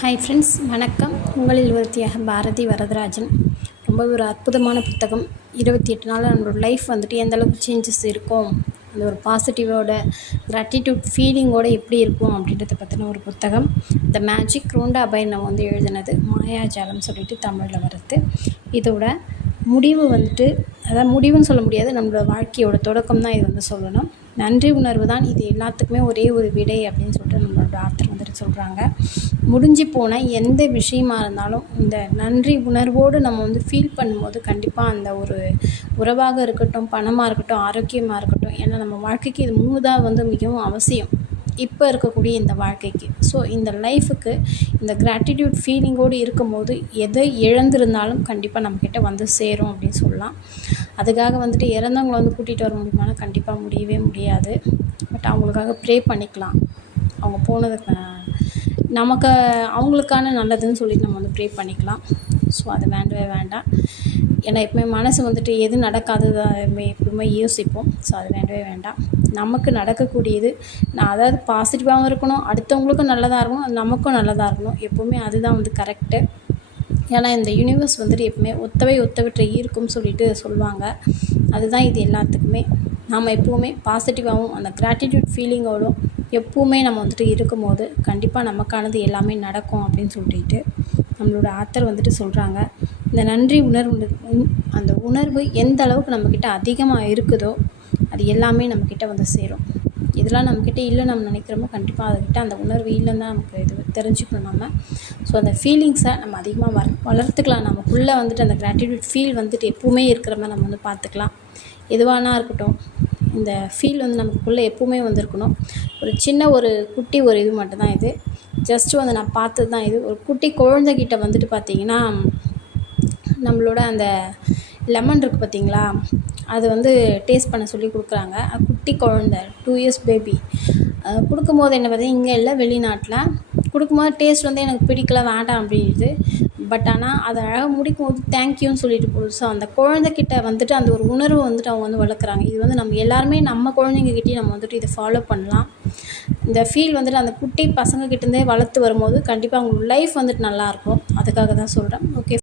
Hi friends, வணக்கம். உங்களில் ஒருத்தியாக பாரதி வரதராஜன். ரொம்ப ஒரு அற்புதமான புத்தகம். 28 நாள் நம்மளோட லைஃப் வந்துட்டு எந்த அளவுக்கு சேஞ்சஸ் இருக்கும், அந்த ஒரு பாசிட்டிவோட கிராட்டிடியூட் ஃபீலிங்கோடு எப்படி இருக்கும் அப்படின்றத பற்றின ஒரு புத்தகம். த மேஜிக் ரோண்டா அபயர்ணம் வந்து எழுதினது. மாயாஜாலம் சொல்லிட்டு தமிழில் வருது. இதோட முடிவு வந்துட்டு, அதாவது முடிவுன்னு சொல்ல முடியாது, நம்மளோட வாழ்க்கையோட தொடக்கம் தான் இது வந்து சொல்லணும். நன்றி உணர்வு தான் இது எல்லாத்துக்குமே ஒரே ஒரு விடை அப்படின்னு சொல்லிட்டு நம்மளோட ஆத்தர் வந்துட்டு சொல்கிறாங்க. முடிஞ்சு போன எந்த விஷயமா இருந்தாலும் இந்த நன்றி உணர்வோடு நம்ம வந்து ஃபீல் பண்ணும்போது கண்டிப்பாக அந்த ஒரு உறவாக இருக்கட்டும், பணமாக இருக்கட்டும், ஆரோக்கியமாக இருக்கட்டும், ஏன்னா நம்ம வாழ்க்கைக்கு இது 3 தான் வந்து மிகவும் அவசியம் இப்போ இருக்கக்கூடிய இந்த வாழ்க்கைக்கு. ஸோ இந்த லைஃபுக்கு இந்த கிராட்டிடியூட் ஃபீலிங்கோடு இருக்கும்போது எதை இழந்திருந்தாலும் கண்டிப்பாக நம்மக்கிட்ட வந்து சேரும் அப்படின்னு சொல்லலாம். அதுக்காக வந்துட்டு இறந்தவங்களை வந்து கூட்டிகிட்டு வர முடியுமானா கண்டிப்பாக முடியவே முடியாது. பட் அவங்களுக்காக ப்ரே பண்ணிக்கலாம். அவங்க போனதுக்கு நமக்கு அவங்களுக்கான நல்லதுன்னு சொல்லிட்டு நம்ம வந்து ப்ரே பண்ணிக்கலாம். ஸோ அது வேண்டவே வேண்டாம். ஏன்னா எப்பவுமே மனசு வந்துட்டு எது நடக்காததை எப்பவுமே யோசிப்போம். ஸோ அது வேண்டவே வேண்டாம். நமக்கு நடக்கக்கூடியது அதாவது பாசிட்டிவாகவும் இருக்கணும், அடுத்தவங்களுக்கும் நல்லதாக இருக்கணும், நமக்கும் நல்லதாக இருக்கணும். எப்போவுமே அதுதான் வந்து கரெக்டு. ஏன்னா இந்த யூனிவர்ஸ் வந்துட்டு எப்பவுமே ஒத்தவற்றை ஈர்க்கும்னு சொல்லிட்டு சொல்லுவாங்க. அதுதான் இது எல்லாத்துக்குமே. நாம் எப்போவுமே பாசிட்டிவாகவும் அந்த கிராட்டிடியூட் ஃபீலிங்கோடும் எப்போவுமே நம்ம வந்துட்டு இருக்கும்போது கண்டிப்பாக நமக்கானது எல்லாமே நடக்கும் அப்படின்னு சொல்லிட்டு நம்மளோட ஆத்தர் வந்துட்டு சொல்கிறாங்க. இந்த நன்றி உணர்வு, அந்த உணர்வு எந்த அளவுக்கு நம்மக்கிட்ட அதிகமாக இருக்குதோ அது எல்லாமே நம்மக்கிட்ட வந்து சேரும். இதெல்லாம் நம்மக்கிட்ட இல்லை நம்ம நினைக்கிறோமோ கண்டிப்பாக அதுக்கிட்ட அந்த உணர்வு இல்லைன்னு தான் நமக்கு இது தெரிஞ்சுக்கணும் நம்ம. ஸோ அந்த ஃபீலிங்ஸை நம்ம அதிகமாக வளர்த்துக்கலாம். நமக்குள்ளே வந்துட்டு அந்த கிராட்டிடியூட் ஃபீல் வந்துட்டு எப்போவுமே இருக்கிற மாதிரி நம்ம வந்து பார்த்துக்கலாம். எதுவானா இருக்கட்டும், இந்த ஃபீல் வந்து நமக்குள்ளே எப்போவுமே வந்துருக்கணும். ஒரு சின்ன ஒரு குட்டி ஒரு இது மட்டும்தான் இது. ஜஸ்ட்டு வந்து நான் பார்த்தது தான் இது. ஒரு குட்டி குழந்தைகிட்ட வந்துட்டு பார்த்திங்கன்னா, நம்மளோட அந்த லெமன் இருக்குது பார்த்திங்களா, அது வந்து டேஸ்ட் பண்ண சொல்லி கொடுக்குறாங்க. குட்டி குழந்த 2 இயர்ஸ் பேபி கொடுக்கும்போது என்ன பார்த்தீங்கன்னா, இங்கே இல்லை வெளிநாட்டில் கொடுக்கும்போது டேஸ்ட் வந்து எனக்கு பிடிக்கல, வேண்டாம் அப்படின்றது. பட் ஆனால் அதை அழகாக முடிக்கும்போது தேங்க்யூன்னு சொல்லிட்டு போகுது. ஸோ அந்த குழந்தைகிட்ட வந்துட்டு அந்த ஒரு உணர்வு வந்துட்டு அவங்க வந்து வளர்க்குறாங்க. இது வந்து நம்ம எல்லாருமே நம்ம குழந்தைங்ககிட்டயும் நம்ம வந்துட்டு இதை ஃபாலோ பண்ணலாம். இந்த ஃபீல் வந்துட்டு அந்த குட்டி பசங்கக்கிட்டேருந்தே வளர்த்து வரும்போது கண்டிப்பாக அவங்களோட லைஃப் வந்துட்டு நல்லாயிருக்கும். அதுக்காக தான் சொல்கிறேன். ஓகே.